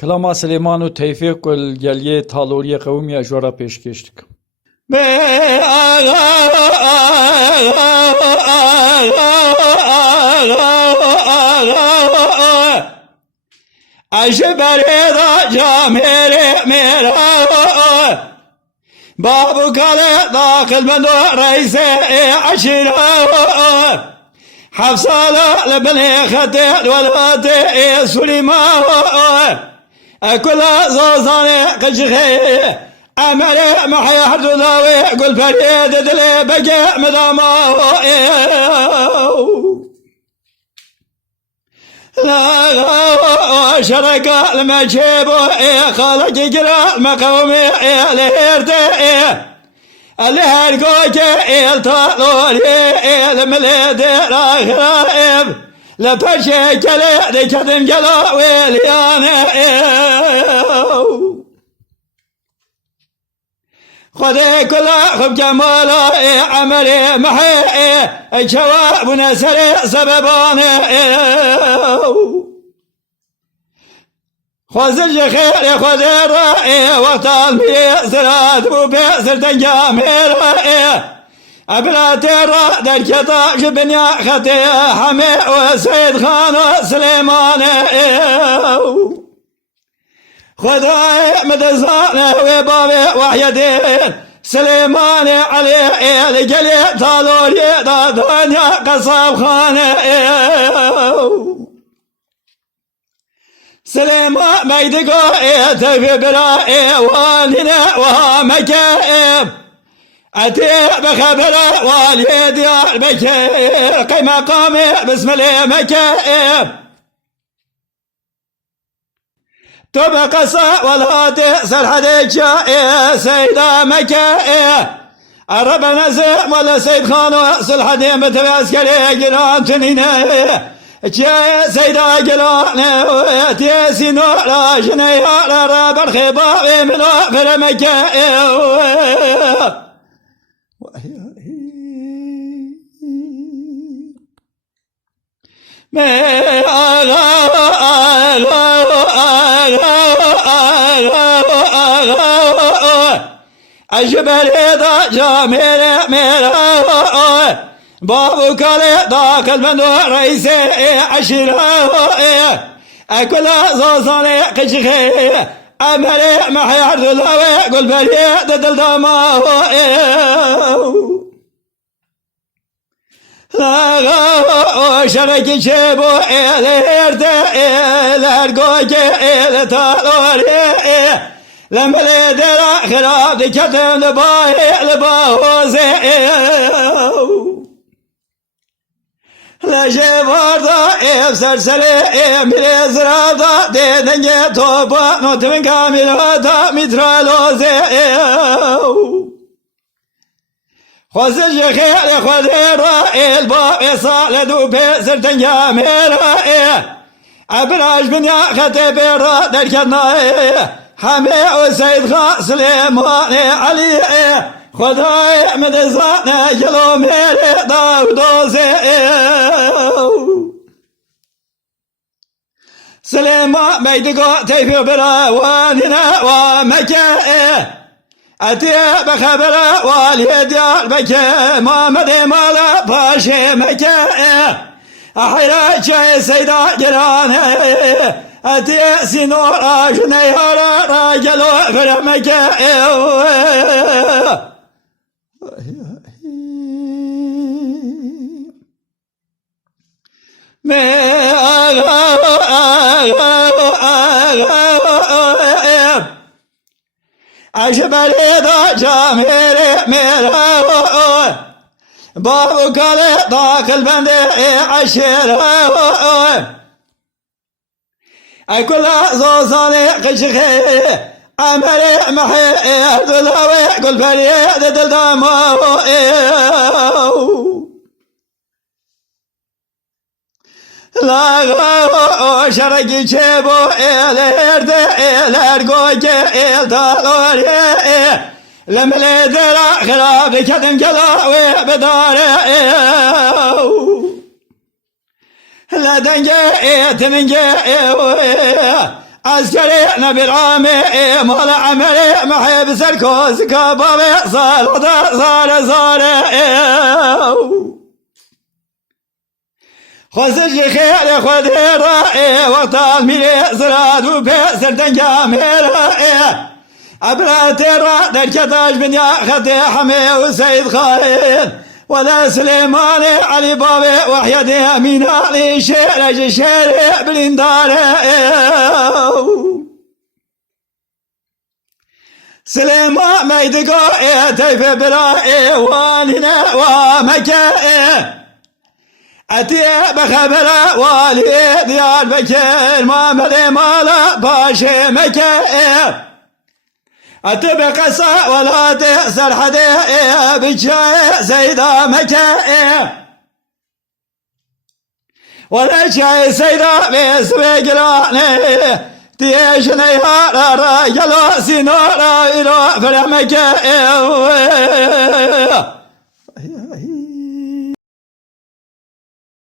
Klama Süleyman û Tevfîq û geliyê taloriyê qewimiya jwara pêşkêş dikim. Aşbereda camere mera babu kale dakil bendo reise aşira حفصالة لبني ختي والواتي سليمان كل زوزاني قشخي أمري محي حرد ذاوي قل فريد دلي بقي مداما لا شرق المجيب خالق قرا المقومي لهيرتي اللي هرقوك الطالوري المليد راغرايب لبشي كلي دكتن قلا ويلياني خذي كل خب جمالا عملي محي الشواب نسري سبباني خذ الخير خذ الرأي وقت الميسرات وبيسر تنجامير أبلات الرأي الكتاب جبنيا خطي حمي وسيد خان سليمان خذ مدزانه وبابي وحيدين سليمان علي لجلي طالوري دنيا قصاب خانه سليمان ميدقو تفي برائي والهنا ومكائب أتي بخبر والي ديار بكير قيمة قامي بسم الله مكائب تبقى قصة ولا تأسر حديك سيدة مكائب الرب نزم ولا سيد خانو سلحدي متباسكري قران تنيني يا سيدا جلاني ويتيسي نورا جنيا رب الخباب من آخر مكائب أجبل إذا جامل ميرا بابو كالي داخل من رئيسي عشيرة أكل زوزاني قشخي أمري محي عرض الله قل بريد دلدما لا شركي شبو إليرتي إلرقوكي إلتالوري لما ليدر خراب دي كتن لباهي لباهوزي لا جباردا سرسلي ميري زرادا ديدنجي توبا نوت من كاميرادا مترالوزي خوزج خير خديرا الباب صالدو بسر تنجاميرا ابراج بنيا خطيبيرا دركنا حمي وسيد خان سليمان علي خداي مدزانا جلو ميري داودوزي سليمان بيدقو تيفي براواننا ومكائي أتي بخبر والي ديار بكي محمد مالا باشي مكائي أحيرا شاي سيدا جراني أتي سنورا جنيهارا راجلو فرمكائي أشبال إذا جاميري ميرا بابو كالي داخل بندي عشيرا أكل زوزاني قشخي أمري محي دلوي قل فريد دلدما لا شرقي شبو إليرد إلرقوكي إلتالوري لما ليدر خراب كتم جلاوي بداري لا دنجي تمنجي عسكري نبي العامي مولا عملي محب سركوز كبابي صار خزج خير خدي رائي وقت ميري زراد وبيسر تنجامير عبرات الرا دركتاج بن يا خدي حمي وسيد خالد ولا سليماني علي بابي وحيدي امين علي شير بلنداري سليمان ميدقو تيف برائي والنا ومكائي أتي بخبر والي ديال بكير ما ملي مالا باشي مكائي أتي بقصة ولا تأسر حدي بجاي سيدا مكائي ولا شاي سيدا بسوي قراني تيشني هارا يلا سينارا إلو فرمكائي